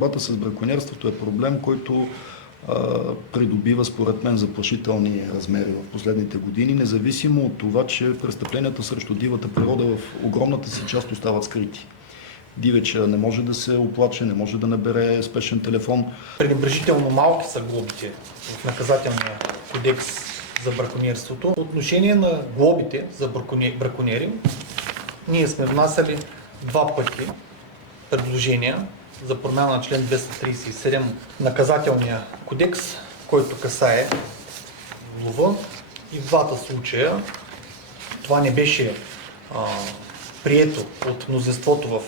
борбата с браконьерството е проблем, който придобива според мен заплашителни размери в последните години, независимо от това, че престъпленията срещу дивата природа в огромната си част остават скрити. Дивеча не може да се оплаче, не може да набере спешен телефон. Пренебрежително малки са глобите в наказателния кодекс за браконьерството. По отношение на глобите за браконьери, ние сме внасяли 2 пъти предложения за промяна на член 237 наказателния кодекс, който касае лова. И в двата случая това не беше прието от мнозинството в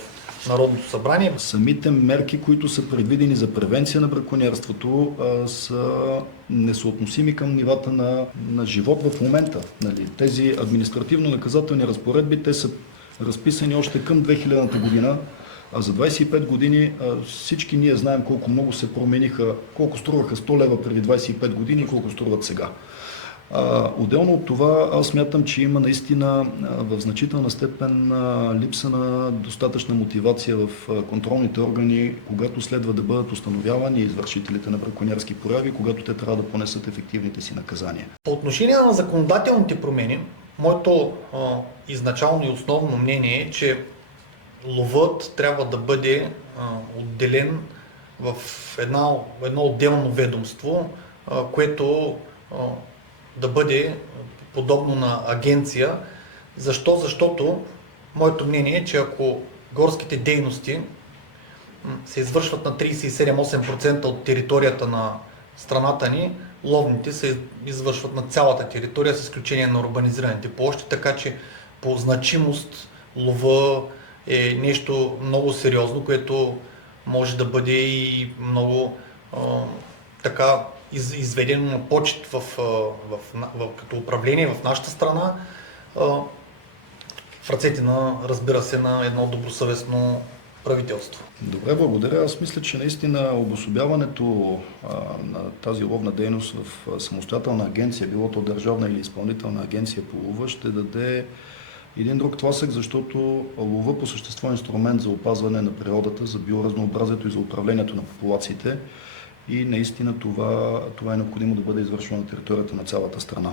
Народното събрание. Самите мерки, които са предвидени за превенция на браконьерството, са несъотносими към нивата на живот в момента. Нали? Тези административно-наказателни разпоредби, те са разписани още към 2000-та година, а за 25 години всички ние знаем колко много се промениха, колко струваха 100 лева преди 25 години и колко струват сега. Отделно от това, аз смятам, че има наистина в значителна степен липса на достатъчна мотивация в контролните органи, когато следва да бъдат установявани извършителите на браконьерски прояви, когато те трябва да понесат ефективните си наказания. По отношение на законодателните промени, моето изначално и основно мнение е, че ловът трябва да бъде отделен в едно отделно ведомство, което да бъде подобно на агенция. Защо? Защото моето мнение е, че ако горските дейности се извършват на 37-8% от територията на страната ни, ловните се извършват на цялата територия, с изключение на урбанизираните площи, така че по значимост лова е нещо много сериозно, което може да бъде и много така изведено на почет като управление в нашата страна, в ръцете на, разбира се, на едно добросъвестно правителство. Добре, благодаря. Аз мисля, че наистина обособяването на тази ловна дейност в самостоятелна агенция, било то държавна или изпълнителна агенция по лова, ще даде един друг тласък, защото лова по същество е инструмент за опазване на природата, за биоразнообразието и за управлението на популациите. И наистина това е необходимо да бъде извършено на територията на цялата страна.